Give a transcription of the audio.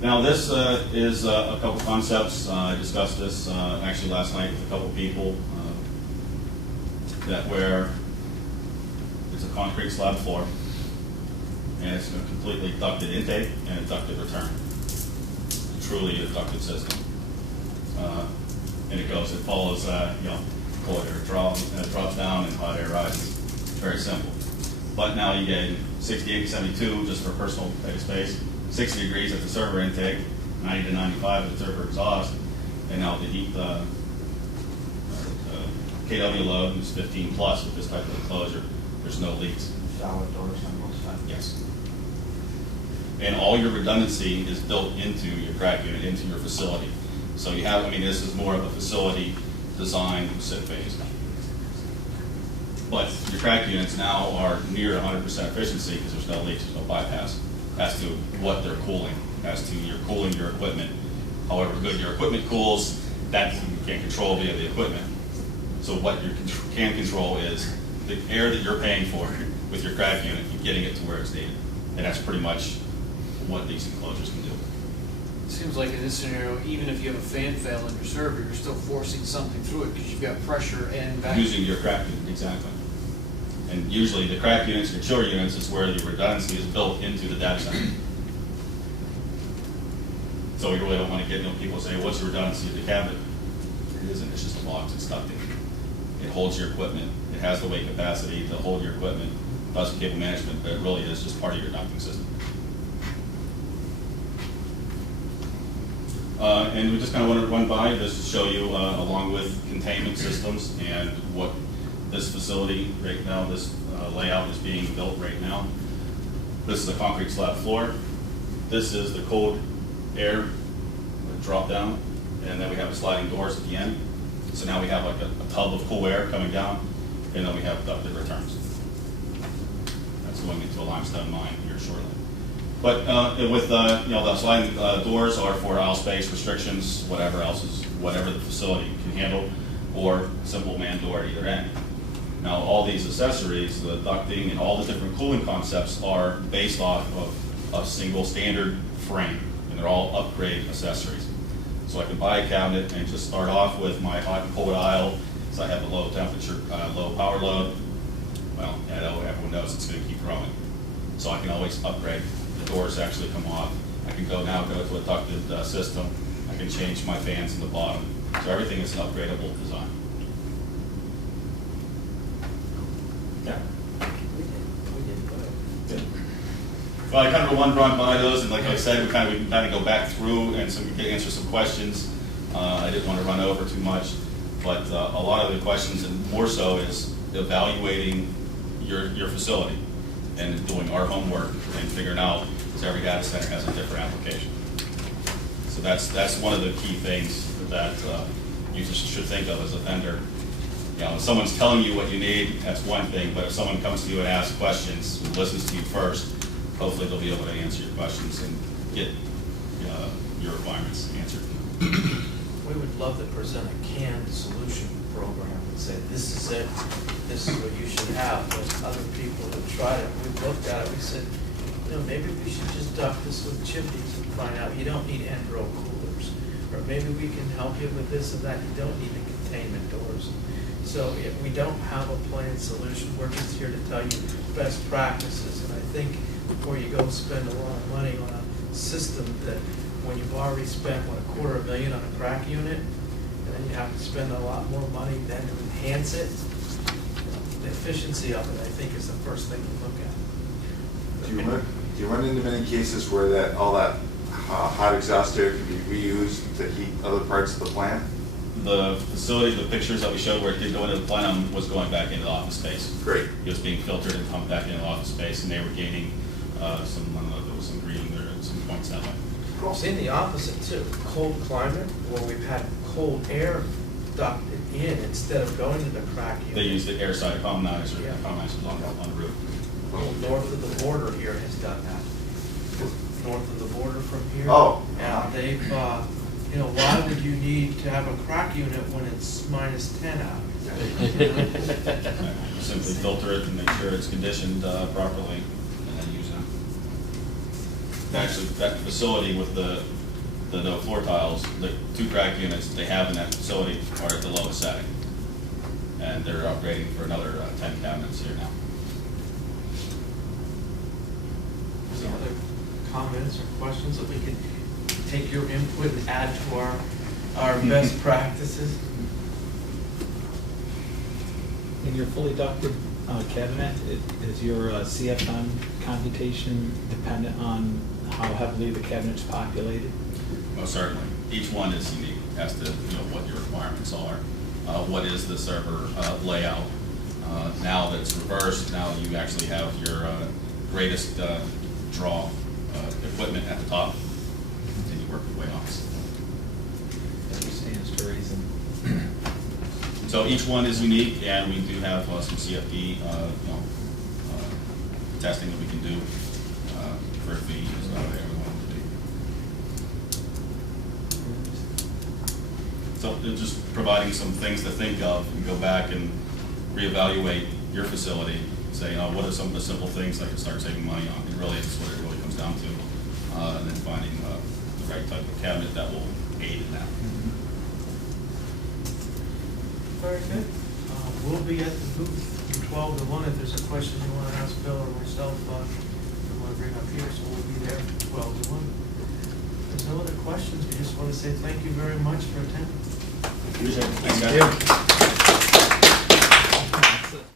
Now this is a couple concepts. I discussed this actually last night with a couple people that where it's a concrete slab floor and it's a completely ducted intake and a ducted return. Truly a ducted system. And it follows, cold air drops down and hot air rises. Very simple. But now you get 68 to 72 just for personal space, 60 degrees at the server intake, 90 to 95 at the server exhaust, and now the heat, KW load is 15 plus with this type of enclosure. There's no leaks. Shower doors on both sides. Yes. And all your redundancy is built into your crack unit, into your facility. So you have, this is more of a facility design sit phase. But your crack units now are near 100% efficiency because there's no leaks, there's no bypass as to what they're cooling, as to you're cooling your equipment. However good your equipment cools, that you can't control via the equipment. So what you can control is the air that you're paying for with your crack unit, you're getting it to where it's needed. And that's pretty much what these enclosures can do. It seems like in this scenario, even if you have a fan fail in your server, you're still forcing something through it because you've got pressure and vacuum. Using your crack unit, exactly. And usually the crack units, your chiller units, is where the redundancy is built into the data center. So we really don't want to get people say, what's the redundancy of the cabinet? It isn't, it's just a box, it's ducted. It holds your equipment. It has the weight capacity to hold your equipment. It does cable management, but it really is just part of your ducting system. And we just kind of want to run by this to show you, along with containment systems and what this facility right now, this layout is being built right now. This is a concrete slab floor. This is the cold air drop down, and then we have sliding doors at the end. So now we have like a tub of cool air coming down, and then we have ducted returns. That's going into a limestone mine here shortly. But with the sliding doors are for aisle space restrictions, whatever the facility can handle, or simple man door at either end. Now all these accessories, the ducting and all the different cooling concepts are based off of a single standard frame, and they're all upgrade accessories. So I can buy a cabinet and just start off with my hot and cold aisle, so I have a low temperature, low power load. Well, I know everyone knows it's going to keep growing. So I can always upgrade. The doors actually come off. I can go to a ducted system. I can change my fans in the bottom. So everything is an upgradable design. Yeah. Good. Well, I kind of run by those, and like I said, we kind of go back through and so we can answer some questions. I didn't want to run over too much, but a lot of the questions, and more so, is evaluating your facility and doing our homework and figuring out because every data center has a different application. So that's one of the key things that you just should think of as a vendor. If someone's telling you what you need, that's one thing, but if someone comes to you and asks questions, listens to you first, hopefully they'll be able to answer your questions and get your requirements answered. We would love to present a canned solution program and say, this is it, this is what you should have. But other people have tried it, we've looked at it, we said, maybe we should just duct this with chimneys and find out you don't need end row coolers. Or maybe we can help you with this and that, you don't need the containment doors. So if we don't have a planned solution, we're just here to tell you best practices. And I think before you go spend a lot of money on a system that when you've already spent, $250,000 on a crack unit, and then you have to spend a lot more money then to enhance it, the efficiency of it, I think, is the first thing to look at. Do you run into many cases where all that hot exhaust air can be reused to heat other parts of the plant? The facility, the pictures that we showed where it did go into the plant was going back into the office space. Great. It was being filtered and pumped back into the office space, and they were gaining there was some green there at some points that way. I've seen the opposite too. Cold climate, where we've had cold air ducted in instead of going to the crack unit. They use the air side colonizers Yeah. on the roof. Well, north of the border here has done that. North of the border from here. Oh. And they've, why would you need to have a crack unit when it's -10 out? Simply filter it and make sure it's conditioned properly, and then use them. actually, that facility with the no floor tiles, the 2 crack units they have in that facility are at the lowest setting. And they're upgrading for another 10 cabinets here now. Any other comments or questions that we can take your input and add to our best practices? In your fully ducted cabinet, is your CFM computation dependent on how heavily the cabinet's populated? Most certainly. Each one is unique as to what your requirements are. What is the server layout? Now that it's reversed, now you actually have your greatest draw equipment at the top, and you work your way off. Stands to reason. So each one is unique, and we do have some CFD testing that we can do for a fee as well. So they're just providing some things to think of and go back and reevaluate your facility. Say, what are some of the simple things I can start saving money on? And really, it's what it really comes down to. And then finding the right type of cabinet that will aid in that. Very good. We'll be at the booth from 12 to 1. If there's a question you want to ask Bill or myself, you want to bring up here, so we'll be there from 12 to 1. If there's no other questions, we just want to say thank you very much for attending. Thanks, guys.